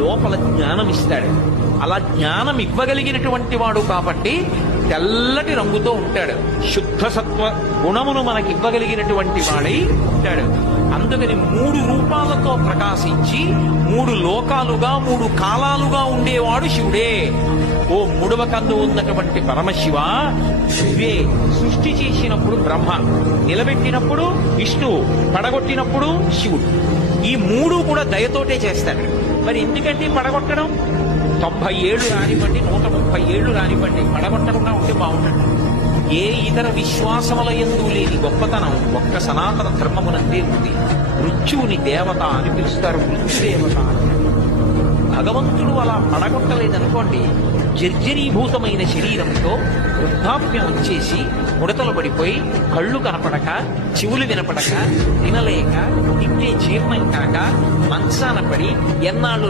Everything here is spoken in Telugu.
లోపల జ్ఞానం ఇస్తాడు. అలా జ్ఞానం ఇవ్వగలిగినటువంటి వాడు కాబట్టి తెల్లటి రంగుతో ఉంటాడు. శుద్ధ సత్వ గుణమును మనకి ఇవ్వగలిగినటువంటి వాడై ఉంటాడు. అందుకని 3 రూపాలతో ప్రకాశించి 3 లోకాలుగా 3 కాలాలుగా ఉండేవాడు శివుడే. ఓ 3వ కన్ను ఉన్నటువంటి పరమశివ, శివే సృష్టి చేసినప్పుడు బ్రహ్మ, నిలబెట్టినప్పుడు విష్ణువు, పడగొట్టినప్పుడు శివుడు. ఈ 3 కూడా దయతోటే చేస్తాడు. మరి ఎందుకంటే పడగొట్టడం 90 ఏళ్ళు రానివ్వండి, 130 ఏళ్ళు రానివ్వండి, పడగొట్టకుండా ఉంటే బాగుంటుంది. ఏ ఇతర విశ్వాసముల యందు లేని గొప్పతనం ఒక్క సనాతన ధర్మమునందే ఉంది. మృత్యువుని దేవత అని పిలుస్తారు, మృత్యుదేవత అని. భగవంతుడు అలా పడగొట్టలేదనుకోండి, జర్జరీభూతమైన శరీరంతో వృద్ధాప్యం వచ్చేసి ముడతలు పడిపోయి కళ్ళు కనపడక, చెవులు వినపడక, తినలేక, తింటే జీర్ణం కాక మంచాన పడి ఎన్నాళ్ళు